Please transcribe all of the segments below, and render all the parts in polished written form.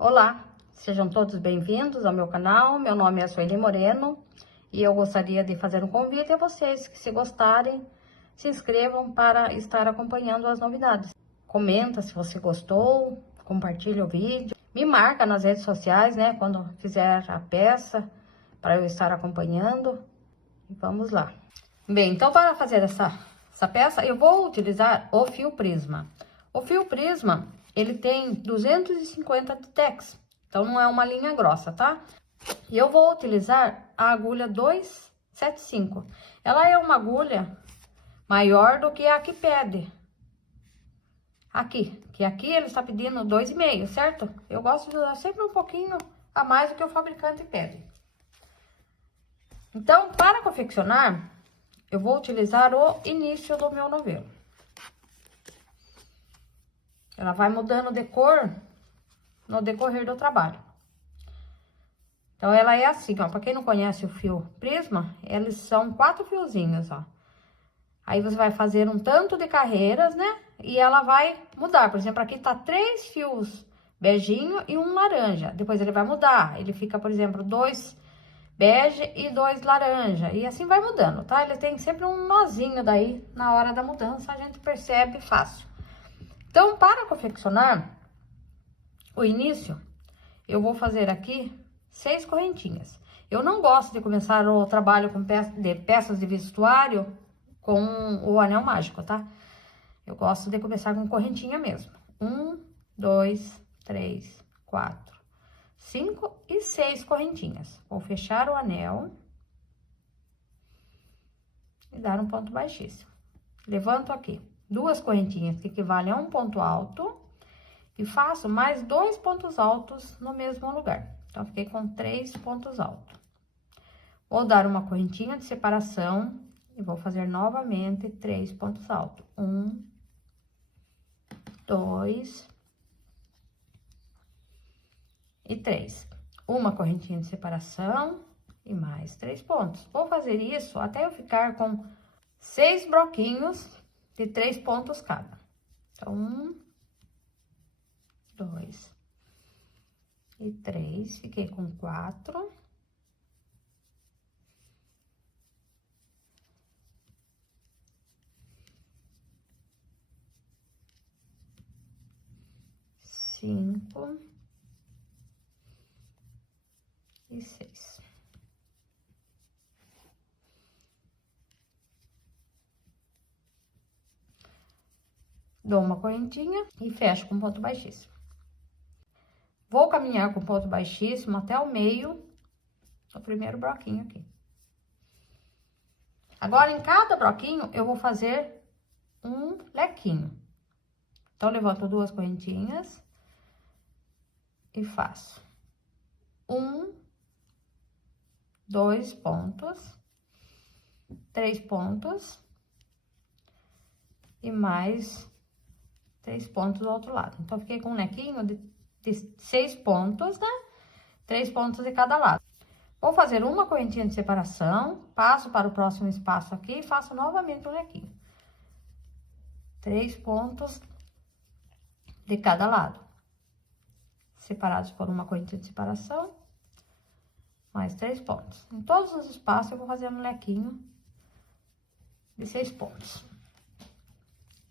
Olá, sejam todos bem-vindos ao meu canal. Meu nome é Sueli Moreno e eu gostaria de fazer um convite a vocês que, se gostarem, se inscrevam para estar acompanhando as novidades. Comenta se você gostou, compartilha o vídeo, me marca nas redes sociais, né, quando fizer a peça, para eu estar acompanhando. E vamos lá. Bem, então para fazer essa peça, eu vou utilizar o fio Prisma. O fio Prisma, ele tem 250 de tex, então não é uma linha grossa, tá? E eu vou utilizar a agulha 275. Ela é uma agulha maior do que a que pede. Que aqui ele está pedindo 2,5, certo? Eu gosto de usar sempre um pouquinho a mais do que o fabricante pede. Então, para confeccionar, eu vou utilizar o início do meu novelo. Ela vai mudando de cor no decorrer do trabalho. Então, ela é assim, ó. Pra quem não conhece o fio Prisma, eles são 4 fiozinhos, ó. Aí, você vai fazer um tanto de carreiras, né? E ela vai mudar. Por exemplo, aqui tá 3 fios beijinho e um laranja. Depois, ele vai mudar. Ele fica, por exemplo, 2 bege e 2 laranja. E assim vai mudando, tá? Ele tem sempre um nozinho daí, na hora da mudança, a gente percebe fácil. Então, para confeccionar o início, eu vou fazer aqui 6 correntinhas. Eu não gosto de começar o trabalho com peças de vestuário com o anel mágico, tá? Eu gosto de começar com correntinha mesmo. 1, 2, 3, 4, 5 e 6 correntinhas. Vou fechar o anel e dar um ponto baixíssimo. Levanto aqui 2 correntinhas que equivalem a um ponto alto e faço mais 2 pontos altos no mesmo lugar. Então, fiquei com 3 pontos altos. Vou dar uma correntinha de separação e vou fazer novamente 3 pontos altos. 1, 2 e 3. Uma correntinha de separação e mais 3 pontos. Vou fazer isso até eu ficar com 6 bloquinhos de 3 pontos cada. Então, 1, 2 e 3. Fiquei com 4. 5 e 6. Dou uma correntinha e fecho com ponto baixíssimo. Vou caminhar com ponto baixíssimo até o meio do primeiro bloquinho aqui. Agora, em cada bloquinho, eu vou fazer um lequinho. Então, levanto 2 correntinhas e faço 1, 2 pontos, 3 pontos e mais 3 pontos do outro lado. Então, fiquei com um lequinho de 6 pontos, né? 3 pontos de cada lado. Vou fazer uma correntinha de separação, passo para o próximo espaço aqui e faço novamente um lequinho. 3 pontos de cada lado. Separados por uma correntinha de separação, mais 3 pontos. Em todos os espaços, eu vou fazer um lequinho de 6 pontos.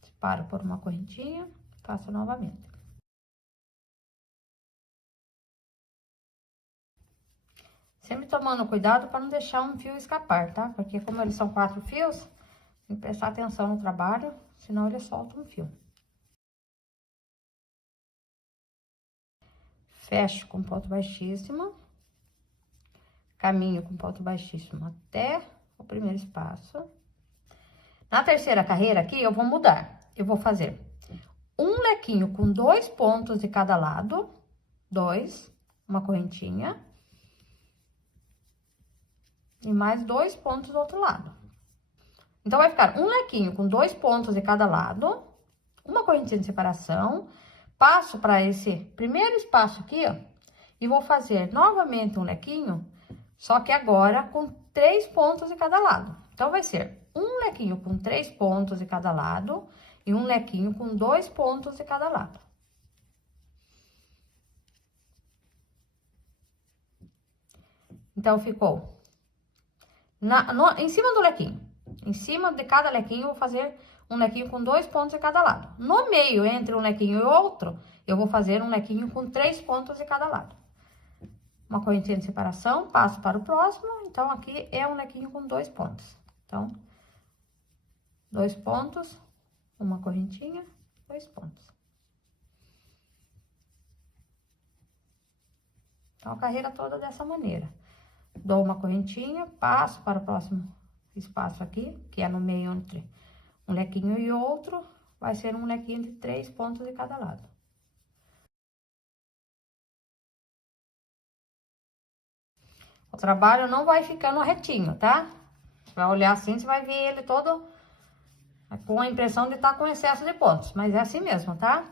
Separo por uma correntinha, faço novamente. Sempre tomando cuidado para não deixar um fio escapar, tá? Porque como eles são 4 fios, tem que prestar atenção no trabalho, senão ele solta um fio. Fecho com ponto baixíssimo. Caminho com ponto baixíssimo até o primeiro espaço. Na terceira carreira aqui, eu vou mudar. Eu vou fazer um lequinho com 2 pontos de cada lado. 2, uma correntinha. E mais 2 pontos do outro lado. Então, vai ficar um lequinho com 2 pontos de cada lado, uma correntinha de separação, passo para esse primeiro espaço aqui, ó, e vou fazer novamente um lequinho, só que agora com 3 pontos de cada lado. Então, vai ser um lequinho com 3 pontos de cada lado e um lequinho com 2 pontos de cada lado. Então, ficou em cima do lequinho. Em cima de cada lequinho, eu vou fazer um lequinho com 2 pontos de cada lado. No meio, entre um lequinho e outro, eu vou fazer um lequinho com 3 pontos de cada lado. Uma correntinha de separação, passo para o próximo. Então, aqui é um lequinho com 2 pontos. Então, 2 pontos, uma correntinha, 2 pontos. Então, a carreira toda dessa maneira. Dou uma correntinha, passo para o próximo espaço aqui, que é no meio entre um lequinho e outro, vai ser um lequinho de 3 pontos de cada lado. O trabalho não vai ficando retinho, tá? Você vai olhar assim, você vai ver ele todo com a impressão de estar com excesso de pontos, mas é assim mesmo, tá?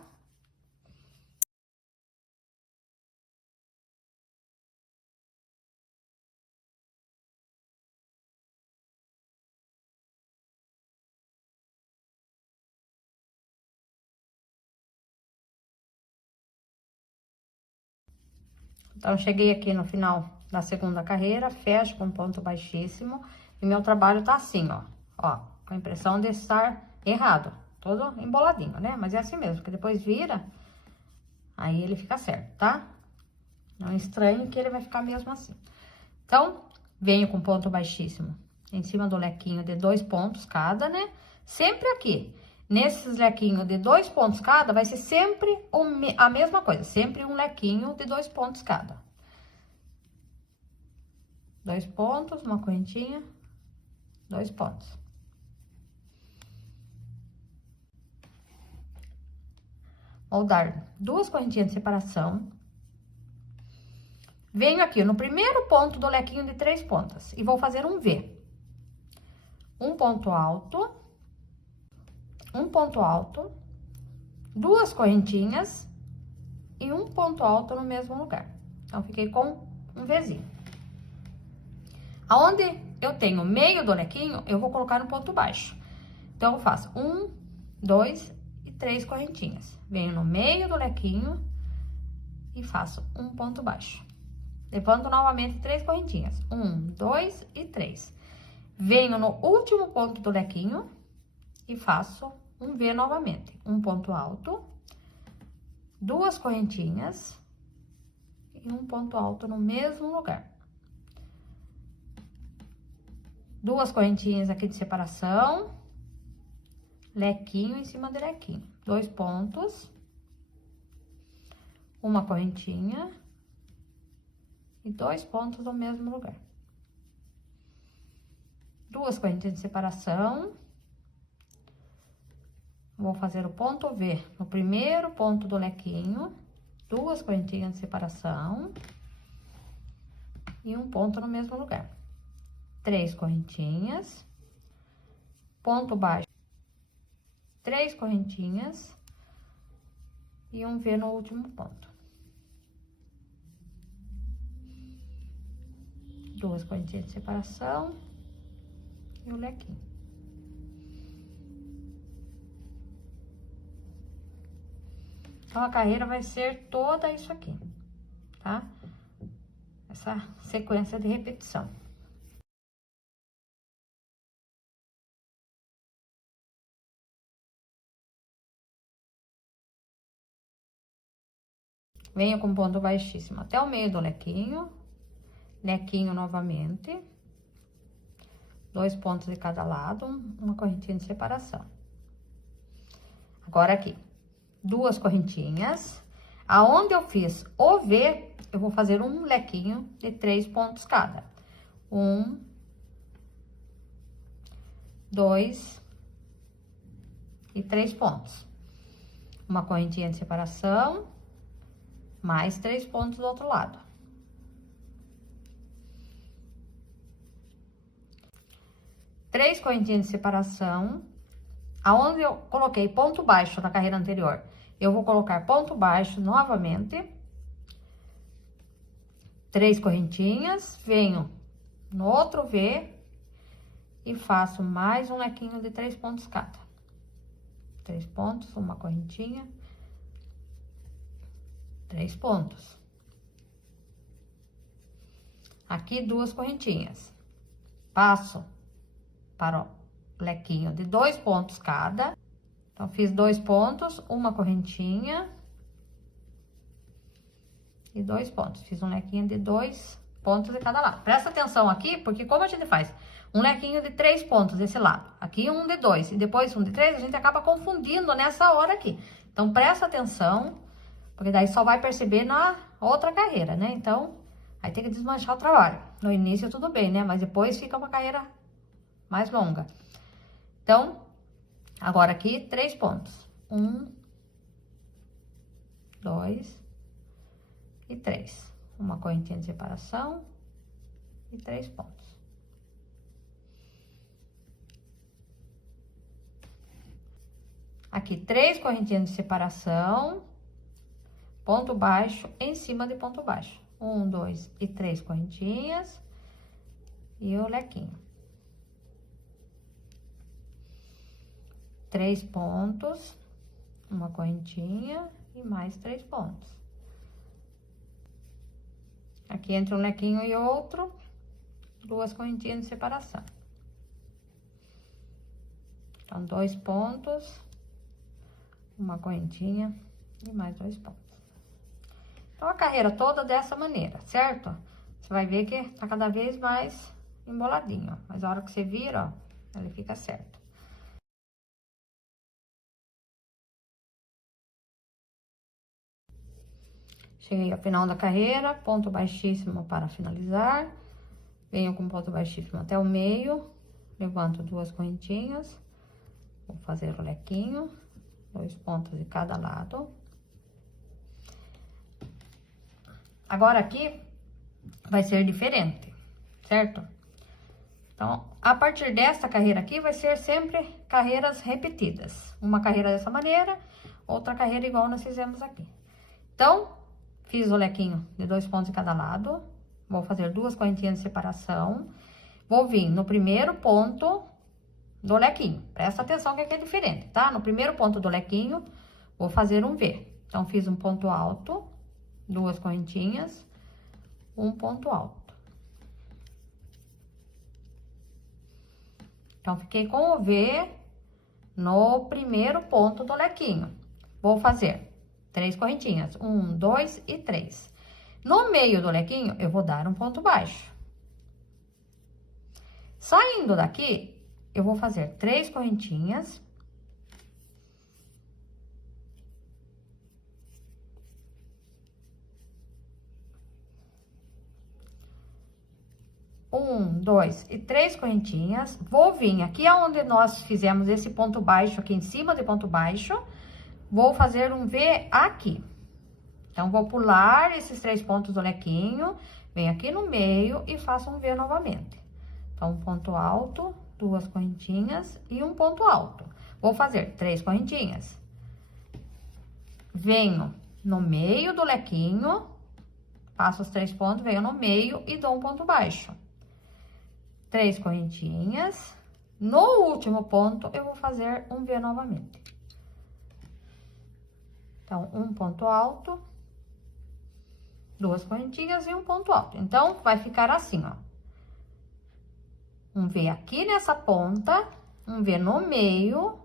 Então, cheguei aqui no final da segunda carreira, fecho com ponto baixíssimo, e meu trabalho tá assim, ó, com a impressão de estar errado, todo emboladinho, né? Mas é assim mesmo, que depois vira, aí ele fica certo, tá? Não é estranho que ele vai ficar mesmo assim. Então, venho com ponto baixíssimo em cima do lequinho de 2 pontos cada, né? Sempre aqui. Nesses lequinhos de 2 pontos cada, vai ser sempre a mesma coisa. Sempre um lequinho de 2 pontos cada. 2 pontos, uma correntinha, 2 pontos. Vou dar 2 correntinhas de separação. Venho aqui no primeiro ponto do lequinho de 3 pontas e vou fazer um V. Um ponto alto, 2 correntinhas e um ponto alto no mesmo lugar. Então, fiquei com um Vzinho. Aonde eu tenho o meio do lequinho, eu vou colocar no ponto baixo. Então, eu faço 1, 2 e 3 correntinhas. Venho no meio do lequinho e faço um ponto baixo. Levanto novamente 3 correntinhas. 1, 2 e 3. Venho no último ponto do lequinho e faço um V novamente. Um ponto alto, 2 correntinhas e um ponto alto no mesmo lugar. 2 correntinhas aqui de separação, lequinho em cima de lequinho. 2 pontos, uma correntinha e 2 pontos no mesmo lugar. 2 correntinhas de separação. Vou fazer o ponto V no primeiro ponto do lequinho, 2 correntinhas de separação e um ponto no mesmo lugar. 3 correntinhas, ponto baixo, 3 correntinhas e um V no último ponto. 2 correntinhas de separação e o lequinho. Então, a carreira vai ser toda isso aqui, tá? Essa sequência de repetição. Venho com ponto baixíssimo até o meio do lequinho, lequinho novamente, 2 pontos de cada lado, uma correntinha de separação. Agora, aqui, 2 correntinhas. Aonde eu fiz o V, eu vou fazer um lequinho de 3 pontos cada. 1, 2 e 3 pontos. Uma correntinha de separação, mais 3 pontos do outro lado. 3 correntinhas de separação. Aonde eu coloquei ponto baixo na carreira anterior, eu vou colocar ponto baixo novamente. 3 correntinhas, venho no outro V e faço mais um lequinho de 3 pontos cada. 3 pontos, uma correntinha, 3 pontos. Aqui, 2 correntinhas. Passo para o lequinho de 2 pontos cada. Então, fiz 2 pontos, uma correntinha e 2 pontos. Fiz um lequinho de 2 pontos de cada lado. Presta atenção aqui, porque como a gente faz um lequinho de 3 pontos desse lado, aqui um de 2 e depois um de 3, a gente acaba confundindo nessa hora aqui. Então, presta atenção, porque daí só vai perceber na outra carreira, né? Então, aí tem que desmanchar o trabalho. No início tudo bem, né? Mas depois fica uma carreira mais longa. Então, agora aqui, 3 pontos. 1, 2 e 3. Uma correntinha de separação e 3 pontos. Aqui, 3 correntinhas de separação, ponto baixo em cima de ponto baixo. 1, 2 e 3 correntinhas e o lequinho. 3 pontos, uma correntinha e mais 3 pontos. Aqui entre um lequinho e outro, 2 correntinhas de separação. Então, 2 pontos, uma correntinha e mais 2 pontos. Então, a carreira toda dessa maneira, certo? Você vai ver que tá cada vez mais emboladinho, ó. Mas a hora que você vira, ó, ele fica certo. Cheguei ao final da carreira, ponto baixíssimo para finalizar. Venho com ponto baixíssimo até o meio, levanto 2 correntinhas. Vou fazer o lequinho, 2 pontos de cada lado. Agora, aqui vai ser diferente, certo? Então, a partir dessa carreira aqui, vai ser sempre carreiras repetidas. Uma carreira dessa maneira, outra carreira igual nós fizemos aqui. Então, fiz o lequinho de 2 pontos de cada lado. Vou fazer 2 correntinhas de separação. Vou vir no primeiro ponto do lequinho. Presta atenção que aqui é diferente, tá? No primeiro ponto do lequinho, vou fazer um V. Então, fiz um ponto alto, 2 correntinhas, um ponto alto. Então, fiquei com o V no primeiro ponto do lequinho. Vou fazer 3 correntinhas, 1, 2 e 3. No meio do lequinho, eu vou dar um ponto baixo. Saindo daqui, eu vou fazer 3 correntinhas. Um, 2 e 3 correntinhas. Vou vir aqui aonde nós fizemos esse ponto baixo aqui em cima de ponto baixo. Vou fazer um V aqui. Então, vou pular esses 3 pontos do lequinho, venho aqui no meio e faço um V novamente. Então, um ponto alto, 2 correntinhas e um ponto alto. Vou fazer 3 correntinhas. Venho no meio do lequinho, passo os 3 pontos, venho no meio e dou um ponto baixo. 3 correntinhas. No último ponto, eu vou fazer um V novamente. Então, um ponto alto, 2 correntinhas e um ponto alto. Então, vai ficar assim, ó. Um V aqui nessa ponta, um V no meio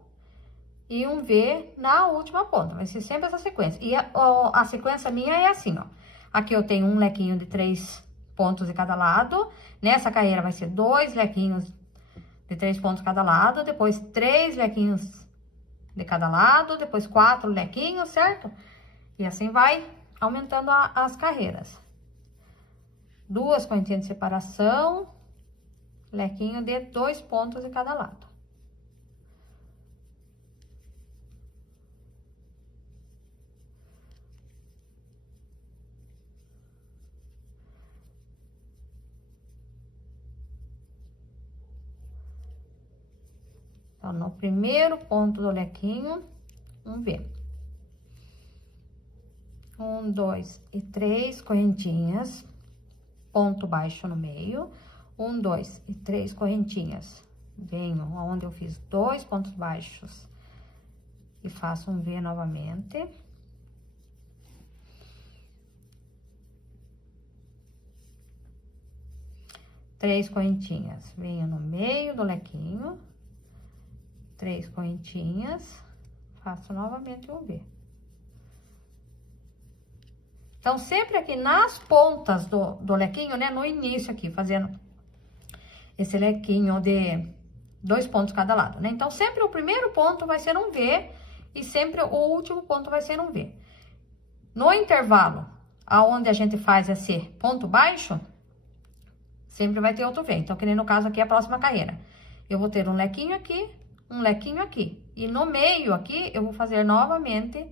e um V na última ponta. Vai ser sempre essa sequência. E a sequência minha é assim, ó. Aqui eu tenho um lequinho de 3 pontos de cada lado. Nessa carreira vai ser 2 lequinhos de 3 pontos cada lado. Depois 3 lequinhos de cada lado. Depois 4 lequinhos, certo? E assim vai aumentando as carreiras. 2 correntinhas de separação, lequinho de 2 pontos de cada lado. Então, no primeiro ponto do lequinho, um V. 1, 2 e 3 correntinhas, ponto baixo no meio. 1, 2 e 3 correntinhas. Venho onde eu fiz 2 pontos baixos e faço um V novamente. 3 correntinhas, venho no meio do lequinho, 3 correntinhas, faço novamente um V. Então, sempre aqui nas pontas do lequinho, né, no início aqui, fazendo esse lequinho de 2 pontos cada lado, né? Então, sempre o primeiro ponto vai ser um V e sempre o último ponto vai ser um V. No intervalo, aonde a gente faz esse ponto baixo, sempre vai ter outro V. Então, que nem no caso aqui, a próxima carreira. Eu vou ter um lequinho aqui, um lequinho aqui. E no meio aqui, eu vou fazer novamente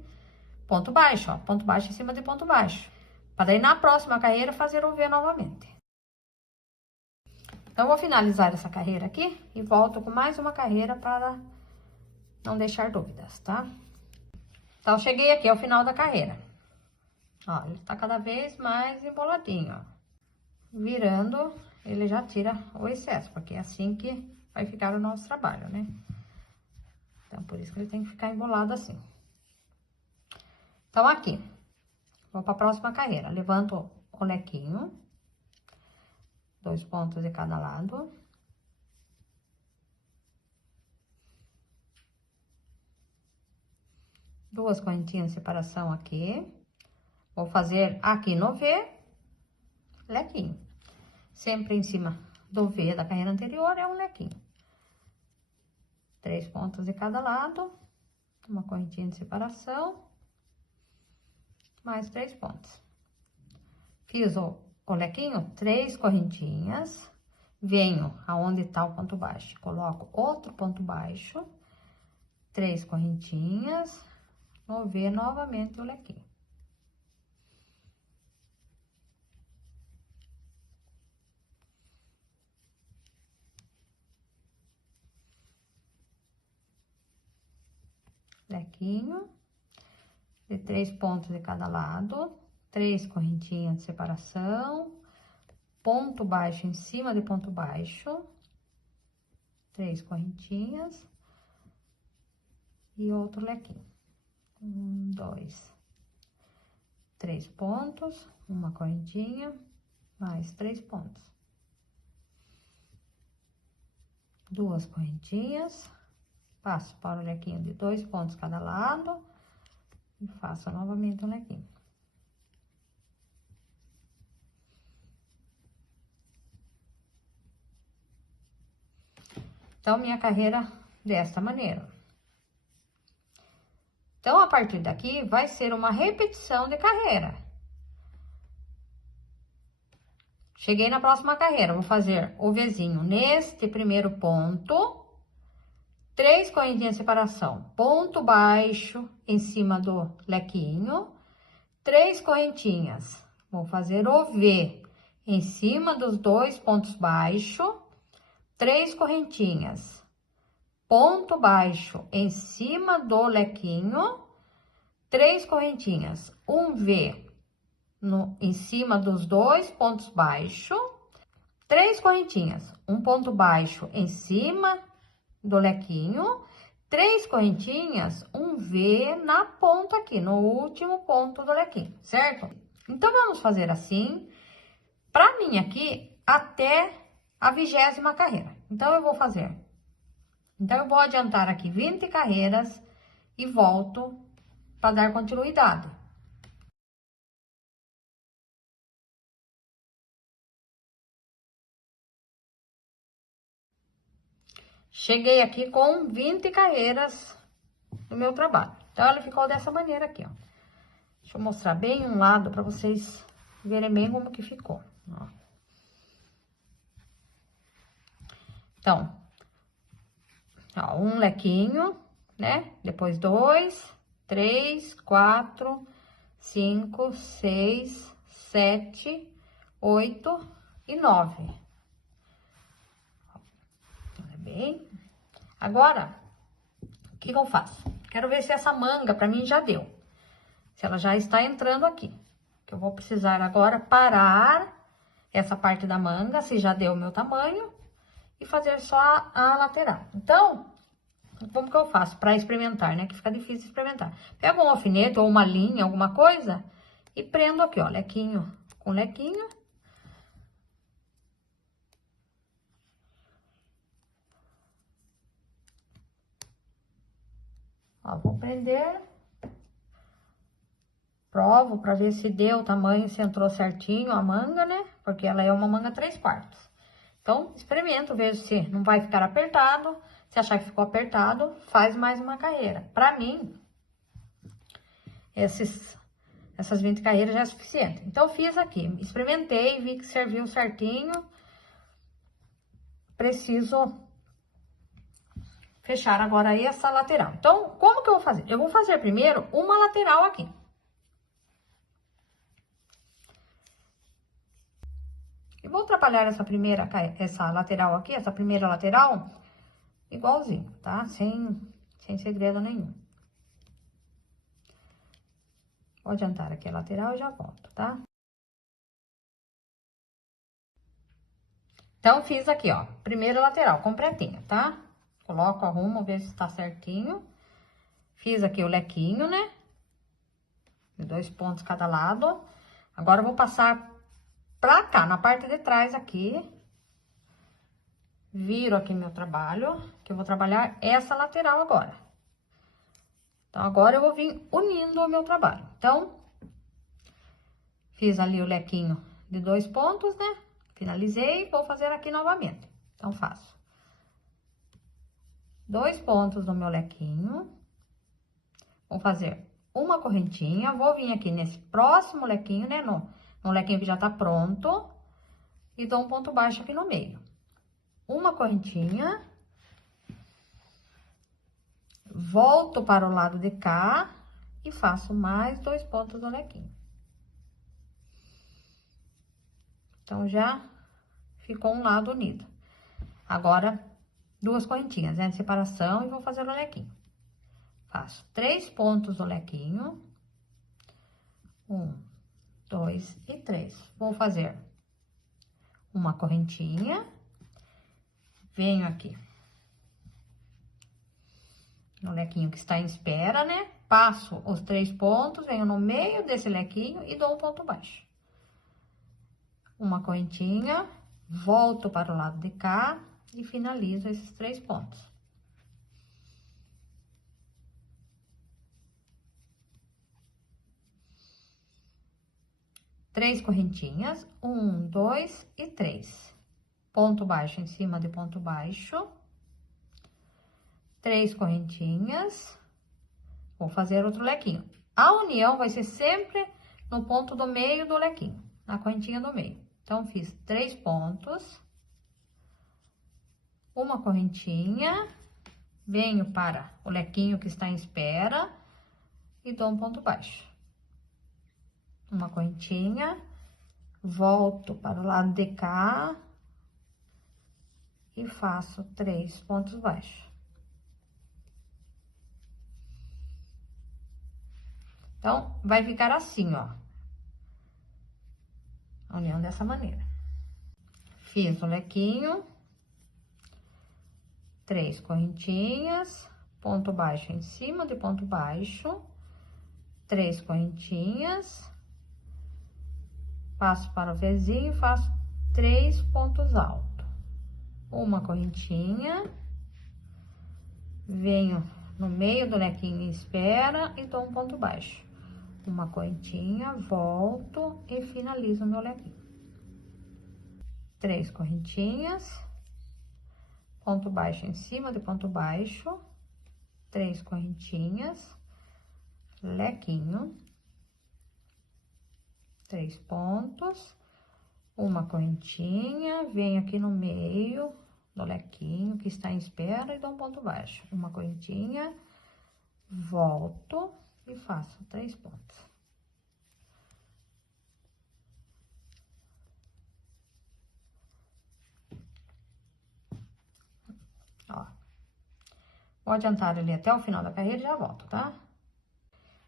ponto baixo, ó. Ponto baixo em cima de ponto baixo. Para daí, na próxima carreira, fazer o V novamente. Então, eu vou finalizar essa carreira aqui e volto com mais uma carreira para não deixar dúvidas, tá? Então, cheguei aqui ao final da carreira. Ó, ele tá cada vez mais emboladinho, ó. Virando, ele já tira o excesso, porque é assim que vai ficar o nosso trabalho, né? Então, por isso que ele tem que ficar embolado assim. Então, aqui, vou para a próxima carreira. Levanto o lequinho, 2 pontos de cada lado. Duas correntinhas de separação aqui. Vou fazer aqui no V, lequinho. Sempre em cima do V da carreira anterior é um lequinho. 3 pontos de cada lado, uma correntinha de separação, mais 3 pontos. Fiz o lequinho, 3 correntinhas, venho aonde tá o ponto baixo, coloco outro ponto baixo, 3 correntinhas, vou ver novamente o lequinho. Lequinho, de 3 pontos de cada lado, 3 correntinhas de separação, ponto baixo em cima de ponto baixo, 3 correntinhas e outro lequinho. 1, 2, 3 pontos, uma correntinha, mais 3 pontos. 2 correntinhas, passo para o lequinho de 2 pontos cada lado e faço novamente um lequinho. Então, minha carreira desta maneira. Então, a partir daqui, vai ser uma repetição de carreira. Cheguei na próxima carreira, vou fazer o Vzinho neste primeiro ponto, 3 correntinhas de separação, ponto baixo em cima do lequinho, 3 correntinhas, vou fazer o V em cima dos 2 pontos baixos, 3 correntinhas, ponto baixo em cima do lequinho, 3 correntinhas, um V em cima dos 2 pontos baixos, 3 correntinhas, um ponto baixo em cima do lequinho, 3 correntinhas, um V na ponta aqui, no último ponto do lequinho, certo? Então, vamos fazer assim, pra mim aqui, até a 20ª carreira. Então, eu vou adiantar aqui 20 carreiras e volto para dar continuidade. Cheguei aqui com 20 carreiras no meu trabalho. Então, ela ficou dessa maneira aqui, ó. Deixa eu mostrar bem um lado para vocês verem bem como que ficou, ó. Então, ó, um lequinho, né? Depois 2, 3, 4, 5, 6, 7, 8 e 9. Olha bem. Agora, o que eu faço? Quero ver se essa manga pra mim já deu. Se ela já está entrando aqui. Que eu vou precisar agora parar essa parte da manga, se já deu o meu tamanho, e fazer só a lateral. Então, como que eu faço para experimentar, né? Que fica difícil experimentar. Pego um alfinete ou uma linha, alguma coisa, e prendo aqui, ó, lequinho com lequinho. Ó, vou prender. Provo pra ver se deu o tamanho, se entrou certinho a manga, né? Porque ela é uma manga 3/4. Então, experimento, vejo se não vai ficar apertado. Se achar que ficou apertado, faz mais uma carreira. Pra mim, essas 20 carreiras já é suficiente. Então, fiz aqui, experimentei, vi que serviu certinho. Preciso fechar agora essa lateral. Então, como que eu vou fazer? Eu vou fazer primeiro uma lateral aqui. E vou trabalhar essa lateral aqui, essa primeira lateral, igualzinho, tá? Sem segredo nenhum. Vou adiantar aqui a lateral e já volto, tá? Então, fiz aqui, ó, primeira lateral, completinha, tá? Coloco, arrumo, ver se tá certinho. Fiz aqui o lequinho, né? De 2 pontos cada lado. Agora, eu vou passar pra cá, na parte de trás aqui. Viro aqui meu trabalho, que eu vou trabalhar essa lateral agora. Então, agora eu vou vir unindo o meu trabalho. Então, fiz ali o lequinho de 2 pontos, né? Finalizei, vou fazer aqui novamente. Então, faço 2 pontos no meu lequinho. Vou fazer uma correntinha, vou vir aqui nesse próximo lequinho, né? No lequinho que já tá pronto. E dou um ponto baixo aqui no meio. Uma correntinha. Volto para o lado de cá e faço mais 2 pontos no lequinho. Então, já ficou um lado unido. Agora, 2 correntinhas, né, de separação e vou fazer o lequinho. Faço 3 pontos no lequinho. 1, 2 e 3. Vou fazer uma correntinha. Venho aqui no lequinho que está em espera, né? Passo os 3 pontos, venho no meio desse lequinho e dou um ponto baixo. Uma correntinha, volto para o lado de cá e finalizo esses 3 pontos. Três correntinhas, 1, 2 e 3. Ponto baixo em cima de ponto baixo. 3 correntinhas. Vou fazer outro lequinho. A união vai ser sempre no ponto do meio do lequinho, na correntinha do meio. Então, fiz 3 pontos. Uma correntinha. Venho para o lequinho que está em espera e dou um ponto baixo. Uma correntinha, volto para o lado de cá e faço 3 pontos baixos. Então, vai ficar assim, ó. A união dessa maneira. Fiz o lequinho, 3 correntinhas, ponto baixo em cima de ponto baixo, 3 correntinhas, passo para o vizinho e faço 3 pontos altos. Uma correntinha, venho no meio do lequinho em espera e dou um ponto baixo. Uma correntinha, volto e finalizo o meu lequinho. 3 correntinhas, ponto baixo em cima de ponto baixo, 3 correntinhas, lequinho, 3 pontos, uma correntinha, venho aqui no meio do lequinho que está em espera e dou um ponto baixo. Uma correntinha, volto e faço 3 pontos. Ó. Vou adiantar ali até o final da carreira e já volto, tá?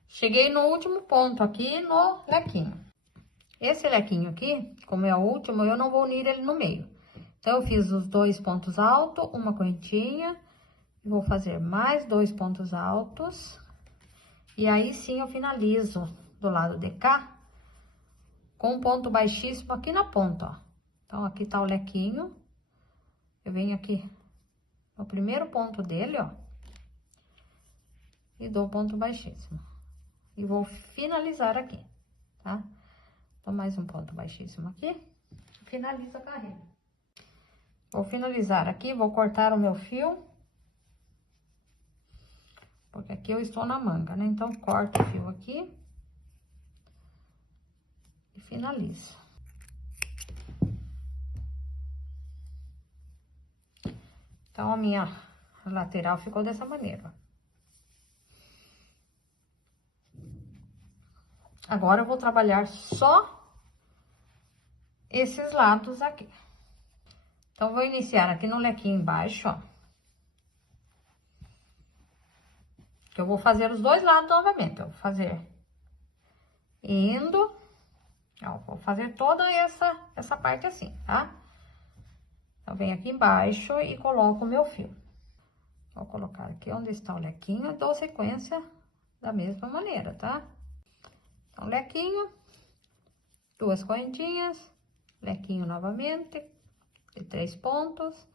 Cheguei no último ponto aqui no lequinho. Esse lequinho aqui, como é o último, eu não vou unir ele no meio. Então, eu fiz os 2 pontos altos, uma correntinha, vou fazer mais 2 pontos altos. E aí, sim, eu finalizo do lado de cá, com um ponto baixíssimo aqui na ponta, ó. Então, aqui tá o lequinho. Eu venho aqui no primeiro ponto dele, ó. e dou ponto baixíssimo. E vou finalizar aqui, tá? Dou mais um ponto baixíssimo aqui, finalizo a carreira. Vou finalizar aqui, vou cortar o meu fio, porque aqui eu estou na manga, né? Então, corto o fio aqui e finalizo. Então, a minha lateral ficou dessa maneira. Agora, eu vou trabalhar só esses lados aqui. Então, vou iniciar aqui no lequinho embaixo, ó. Que eu vou fazer os dois lados novamente. Eu vou fazer indo, ó, vou fazer toda essa parte assim, tá? Então, venho aqui embaixo e coloco o meu fio. Vou colocar aqui onde está o lequinho, dou sequência da mesma maneira, tá? Então, lequinho, duas correntinhas, lequinho novamente, de 3 pontos.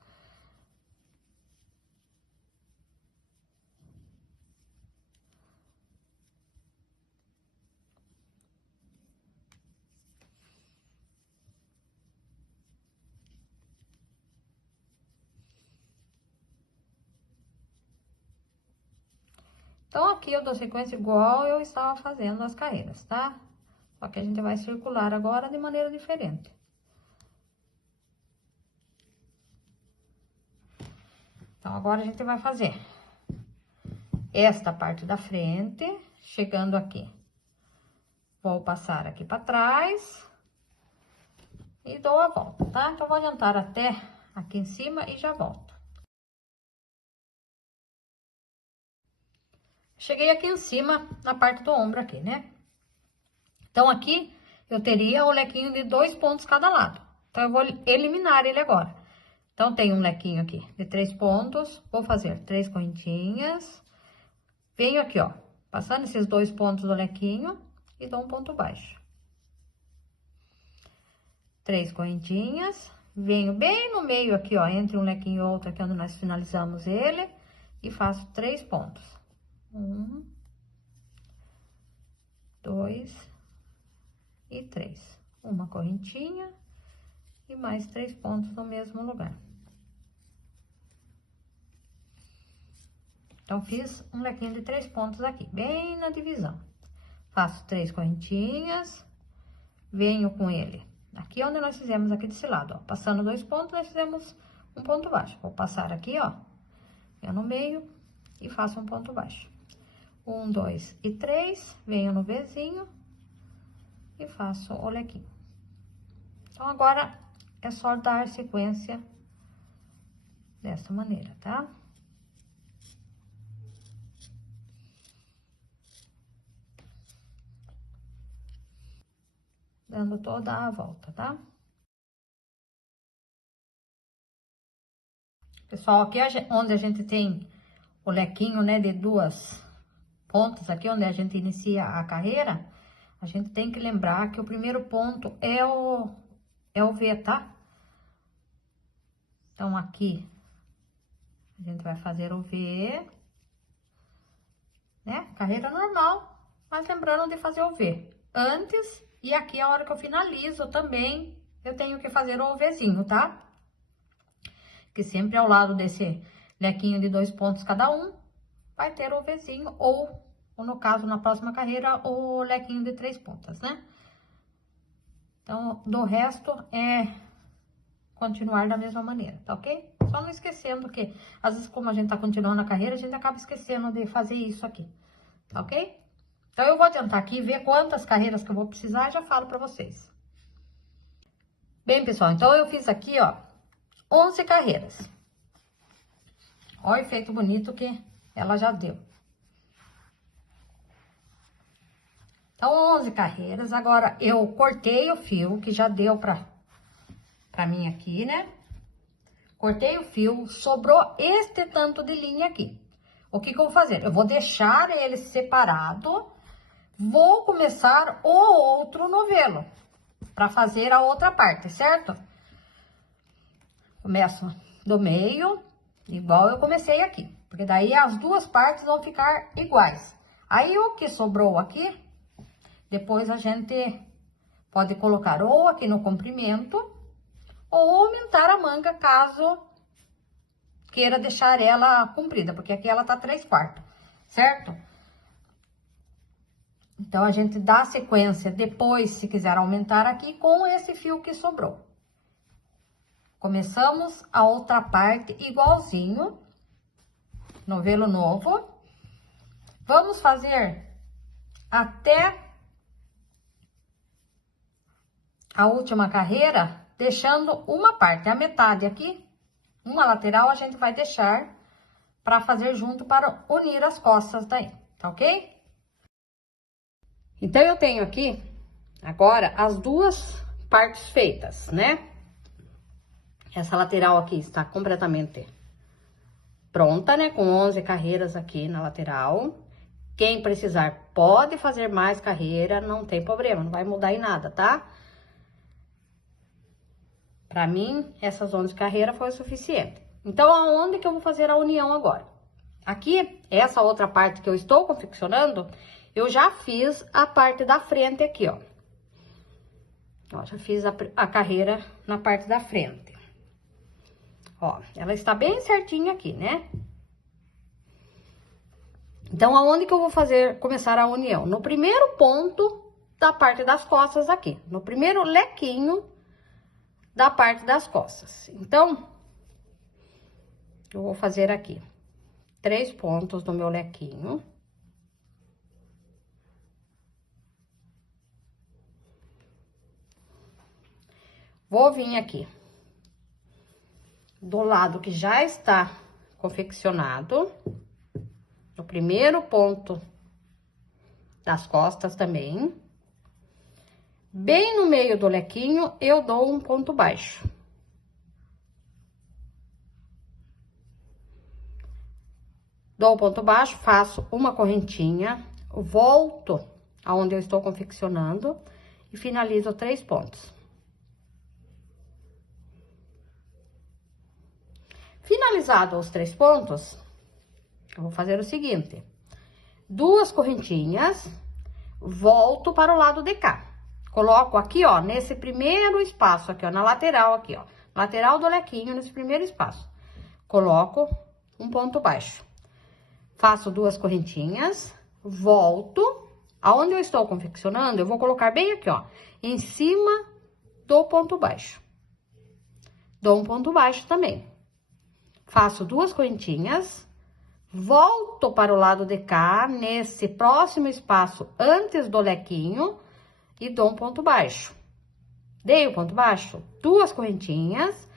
Então, aqui eu dou sequência igual eu estava fazendo as carreiras, tá? Só que a gente vai circular agora de maneira diferente. Então, agora a gente vai fazer esta parte da frente, chegando aqui. Vou passar aqui pra trás e dou a volta, tá? Então, vou adiantar até aqui em cima e já volto. Cheguei aqui em cima, na parte do ombro aqui, né? Então, aqui eu teria o lequinho de 2 pontos cada lado. Então, eu vou eliminar ele agora. Então, tem um lequinho aqui de 3 pontos, vou fazer 3 correntinhas. Venho aqui, ó, passando esses 2 pontos do lequinho e dou um ponto baixo. 3 correntinhas, venho bem no meio aqui, ó, entre um lequinho e outro, aqui onde nós finalizamos ele, e faço 3 pontos. 1, 2 e 3. Uma correntinha e mais 3 pontos no mesmo lugar. Então, fiz um lequinho de 3 pontos aqui, bem na divisão. Faço 3 correntinhas, venho com ele aqui onde nós fizemos aqui desse lado, ó. Passando 2 pontos, nós fizemos um ponto baixo. Vou passar aqui, ó, eu no meio e faço um ponto baixo. 1, 2 e 3, venho no Vzinho e faço o lequinho. Então, agora é só dar sequência dessa maneira, tá? Dando toda a volta, tá? Pessoal, aqui onde a gente tem o lequinho, né, de 2 pontas, aqui onde a gente inicia a carreira, a gente tem que lembrar que o primeiro ponto é o V, tá? Então, aqui, a gente vai fazer o V, né? Carreira normal, mas lembrando de fazer o V antes, e aqui a hora que eu finalizo também, eu tenho que fazer o Vzinho, tá? Que sempre ao lado desse lequinho de 2 pontos cada um, vai ter o Vzinho, ou no caso, na próxima carreira, o lequinho de 3 pontas, né? Então, do resto, é continuar da mesma maneira, tá ok? Só não esquecendo que, às vezes, como a gente tá continuando a carreira, a gente acaba esquecendo de fazer isso aqui, tá ok? Então, eu vou tentar aqui ver quantas carreiras que eu vou precisar e já falo pra vocês. Bem, pessoal, então eu fiz aqui, ó, 11 carreiras. Olha o efeito bonito que ela já deu. Então, 11 carreiras. Agora, eu cortei o fio, que já deu pra mim aqui, né? Cortei o fio, sobrou este tanto de linha aqui. O que que eu vou fazer? Eu vou deixar ele separado, vou começar o outro novelo, pra fazer a outra parte, certo? Começo do meio, igual eu comecei aqui. Porque daí as duas partes vão ficar iguais. Aí, o que sobrou aqui, depois a gente pode colocar ou aqui no comprimento, ou aumentar a manga, caso queira deixar ela comprida, porque aqui ela tá 3/4, certo? Então, a gente dá sequência depois, se quiser aumentar aqui, com esse fio que sobrou. Começamos a outra parte igualzinho, novelo novo. Vamos fazer até a última carreira, deixando uma parte, a metade aqui, uma lateral a gente vai deixar para fazer junto, para unir as costas daí, tá ok? Então, eu tenho aqui, agora, as duas partes feitas, né? Essa lateral aqui está completamente pronta, né? Com 11 carreiras aqui na lateral. Quem precisar pode fazer mais carreira, não tem problema, não vai mudar em nada, tá? Pra mim, essas 11 carreiras foi o suficiente. Então, aonde que eu vou fazer a união agora? Aqui, essa outra parte que eu estou confeccionando, eu já fiz a parte da frente aqui, ó. Ó, já fiz a carreira na parte da frente. Ó, ela está bem certinha aqui, né? Então, aonde que eu vou começar a união? No primeiro ponto da parte das costas aqui. No primeiro lequinho da parte das costas. Então, eu vou fazer aqui 3 pontos no meu lequinho. Vou vir aqui do lado que já está confeccionado, no primeiro ponto das costas também. Bem no meio do lequinho, eu dou um ponto baixo. Dou o ponto baixo, faço uma correntinha, volto aonde eu estou confeccionando e finalizo 3 pontos. Finalizado os 3 pontos, eu vou fazer o seguinte: 2 correntinhas, volto para o lado de cá. Coloco aqui, ó, nesse primeiro espaço aqui, ó, na lateral aqui, ó, lateral do lequinho, nesse primeiro espaço. Coloco um ponto baixo. Faço 2 correntinhas, volto, aonde eu estou confeccionando, eu vou colocar bem aqui, ó, em cima do ponto baixo. Dou um ponto baixo também. Faço 2 correntinhas, volto para o lado de cá, nesse próximo espaço antes do lequinho, e dou um ponto baixo. Dei o ponto baixo, 2 correntinhas,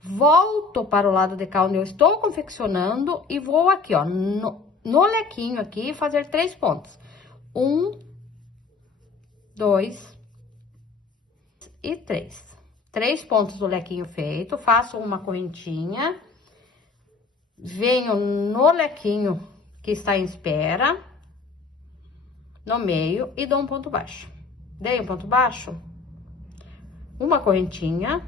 volto para o lado de cá onde eu estou confeccionando e vou aqui, ó, no lequinho aqui, fazer 3 pontos. 1, 2 e 3. 3 pontos do lequinho feito, faço uma correntinha, venho no lequinho que está em espera, no meio, e dou um ponto baixo. Dei um ponto baixo, uma correntinha,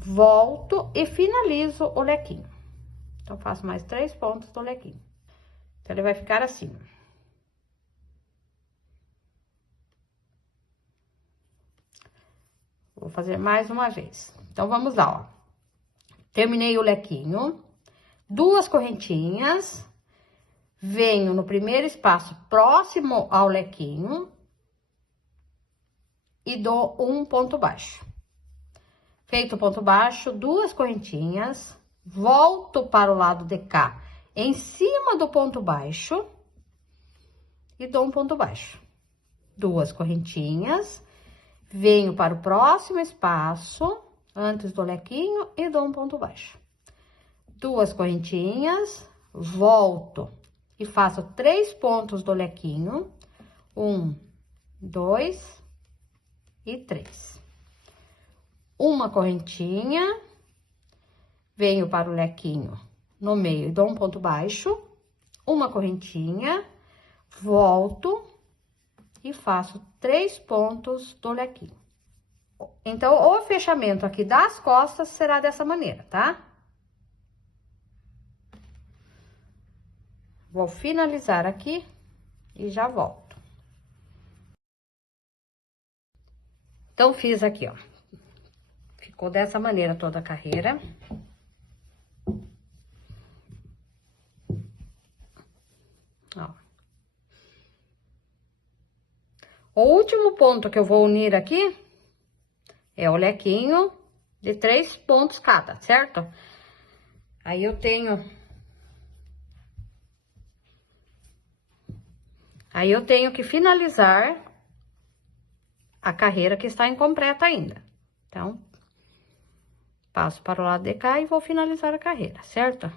volto e finalizo o lequinho. Então, faço mais 3 pontos do lequinho. Então, ele vai ficar assim. Vou fazer mais uma vez. Então, vamos lá, ó. Terminei o lequinho, 2 correntinhas, venho no primeiro espaço próximo ao lequinho e dou um ponto baixo. Feito o ponto baixo, 2 correntinhas, volto para o lado de cá, em cima do ponto baixo, e dou um ponto baixo. 2 correntinhas, venho para o próximo espaço, antes do lequinho, e dou um ponto baixo. 2 correntinhas, volto e faço 3 pontos do lequinho. 1, 2 e 3. Uma correntinha, venho para o lequinho no meio e dou um ponto baixo, uma correntinha, volto e faço 3 pontos do lequinho. Então, o fechamento aqui das costas será dessa maneira, tá? Vou finalizar aqui e já volto. Então, fiz aqui, ó. Ficou dessa maneira toda a carreira. Ó. O último ponto que eu vou unir aqui é o lequinho de 3 pontos cada, certo? Aí eu tenho que finalizar a carreira que está incompleta ainda. Então, passo para o lado de cá e vou finalizar a carreira, certo?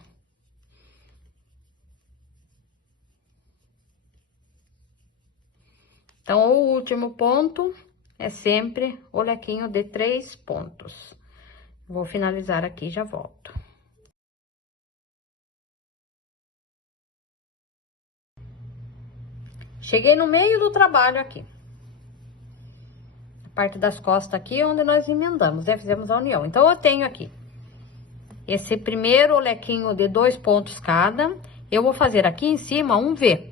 Então, o último ponto é sempre o lequinho de 3 pontos. Vou finalizar aqui e já volto. Cheguei no meio do trabalho aqui. A parte das costas aqui, onde nós emendamos, né? Fizemos a união. Então, eu tenho aqui esse primeiro lequinho de 2 pontos cada. Eu vou fazer aqui em cima um V.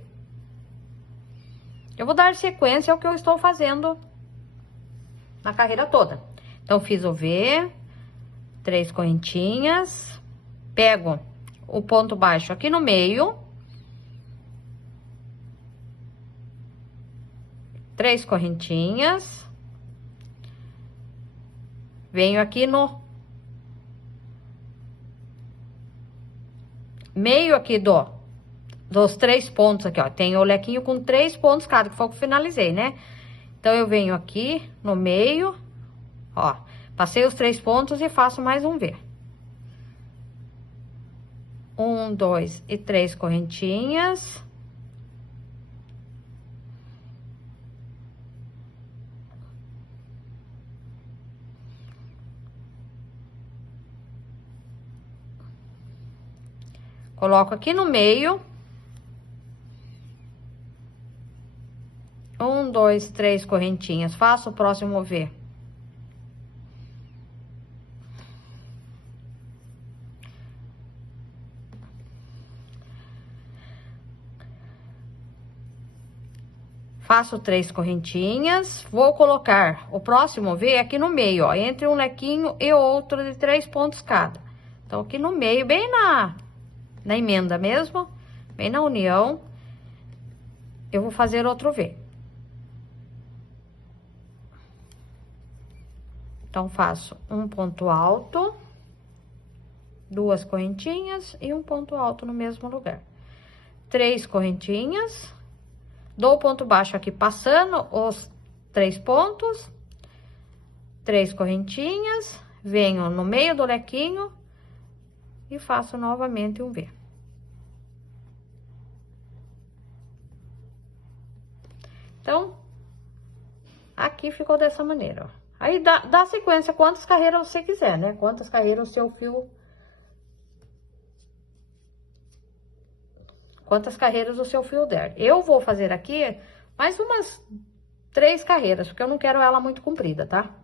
Eu vou dar sequência ao que eu estou fazendo na carreira toda. Então, fiz o V, 3 correntinhas, pego o ponto baixo aqui no meio, 3 correntinhas, venho aqui no meio aqui dos 3 pontos aqui, ó, tem o lequinho com 3 pontos cada, que foi o que eu finalizei, né? Então, eu venho aqui no meio, ó, passei os 3 pontos e faço mais um V. 1, 2 e 3 correntinhas. Coloco aqui no meio. 1, 2, 3 correntinhas. Faço o próximo V. Faço 3 correntinhas. Vou colocar o próximo V aqui no meio, ó. Entre um lequinho e outro de 3 pontos cada. Então, aqui no meio, bem na emenda mesmo, bem na união, eu vou fazer outro V. Então, faço um ponto alto, 2 correntinhas e um ponto alto no mesmo lugar. 3 correntinhas, dou o ponto baixo aqui passando os 3 pontos, 3 correntinhas, venho no meio do lequinho e faço novamente um V. Então, aqui ficou dessa maneira, ó. Aí, dá sequência quantas carreiras você quiser, né? Quantas carreiras o seu fio... Quantas carreiras o seu fio der. Eu vou fazer aqui mais umas 3 carreiras, porque eu não quero ela muito comprida, tá?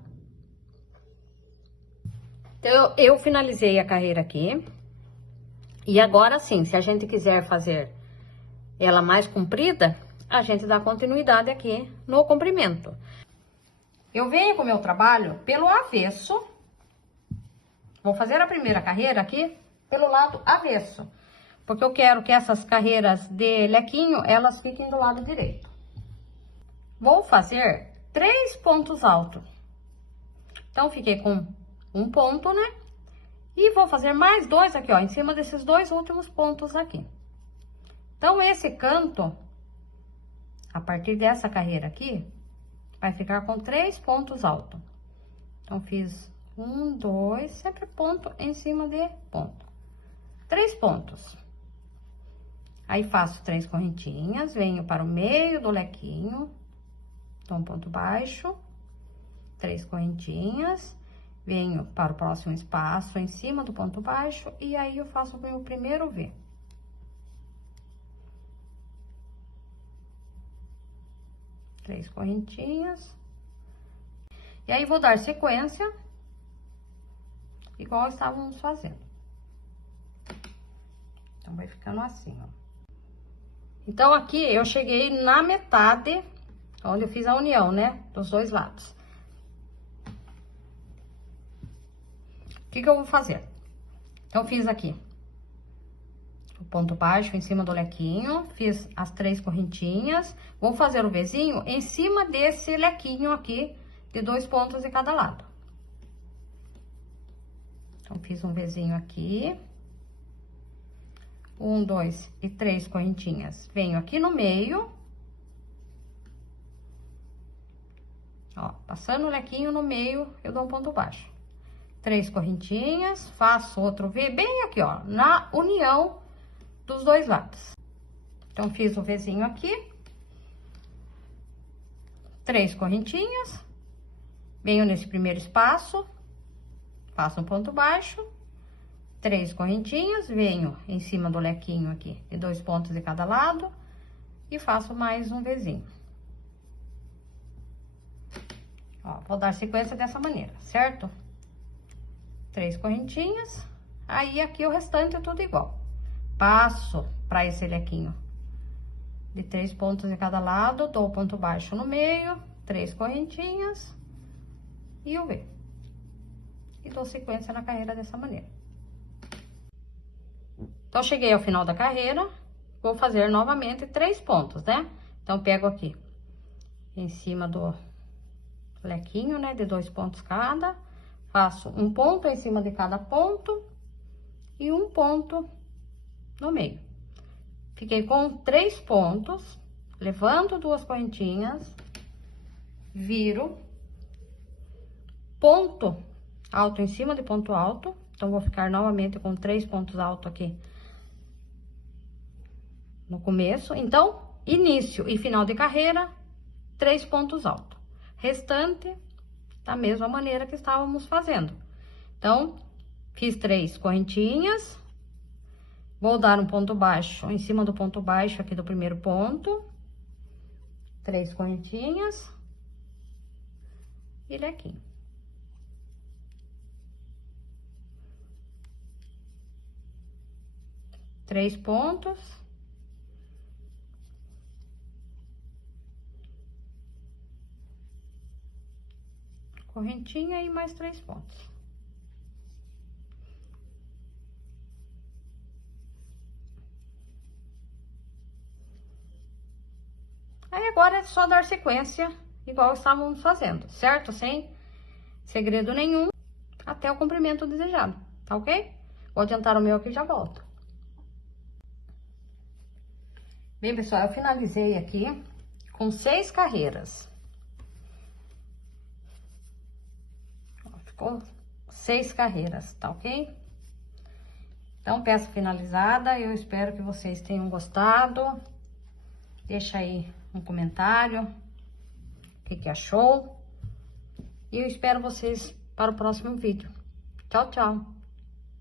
Então, eu finalizei a carreira aqui. E agora sim, se a gente quiser fazer ela mais comprida, a gente dá continuidade aqui no comprimento. Eu venho com o meu trabalho pelo avesso. Vou fazer a primeira carreira aqui pelo lado avesso. Porque eu quero que essas carreiras de lequinho, elas fiquem do lado direito. Vou fazer 3 pontos altos. Então, fiquei com um ponto, né? E vou fazer mais 2 aqui, ó, em cima desses 2 últimos pontos aqui. Então, esse canto, a partir dessa carreira aqui, vai ficar com 3 pontos altos. Então, fiz 1, 2, sempre ponto em cima de ponto. 3 pontos. Aí, faço 3 correntinhas, venho para o meio do lequinho, dou um ponto baixo, 3 correntinhas, venho para o próximo espaço em cima do ponto baixo, e aí eu faço o meu primeiro V. Três correntinhas. E aí, vou dar sequência, igual estávamos fazendo. Então, vai ficando assim, ó. Então, aqui eu cheguei na metade, onde eu fiz a união, né? Dos dois lados. O que que eu vou fazer? Então, eu fiz aqui o ponto baixo em cima do lequinho, fiz as 3 correntinhas, vou fazer o Vzinho em cima desse lequinho aqui, de 2 pontos de cada lado. Então, fiz um Vzinho aqui. 1, 2 e 3 correntinhas. Venho aqui no meio. Ó, passando o lequinho no meio, eu dou um ponto baixo. 3 correntinhas, faço outro V bem aqui, ó, na união dos dois lados. Então, fiz o Vzinho aqui. 3 correntinhas. Venho nesse primeiro espaço, faço um ponto baixo. 3 correntinhas, venho em cima do lequinho aqui, de 2 pontos de cada lado, e faço mais um Vzinho. Ó, vou dar sequência dessa maneira, certo? 3 correntinhas, aí aqui o restante é tudo igual. Passo pra esse lequinho de 3 pontos de cada lado, dou ponto baixo no meio, 3 correntinhas e o V. E dou sequência na carreira dessa maneira. Então, cheguei ao final da carreira, vou fazer novamente 3 pontos, né? Então, pego aqui em cima do lequinho, né, de 2 pontos cada, faço um ponto em cima de cada ponto e um ponto no meio. Fiquei com 3 pontos, levanto 2 correntinhas, viro, ponto alto em cima de ponto alto, então, vou ficar novamente com 3 pontos altos aqui no começo. Então, início e final de carreira, 3 pontos altos. Restante, da mesma maneira que estávamos fazendo. Então, fiz 3 correntinhas, vou dar um ponto baixo em cima do ponto baixo aqui do primeiro ponto, 3 correntinhas e lequinho. Três pontos. Correntinha e mais 3 pontos. Aí, agora é só dar sequência, igual estávamos fazendo, certo? Sem segredo nenhum, até o comprimento desejado, tá ok? Vou adiantar o meu aqui e já volto. Bem, pessoal, eu finalizei aqui com 6 carreiras. Ficou 6 carreiras, tá ok? Então, peça finalizada, eu espero que vocês tenham gostado. Deixa aí um comentário, o que achou. E eu espero vocês para o próximo vídeo. Tchau, tchau!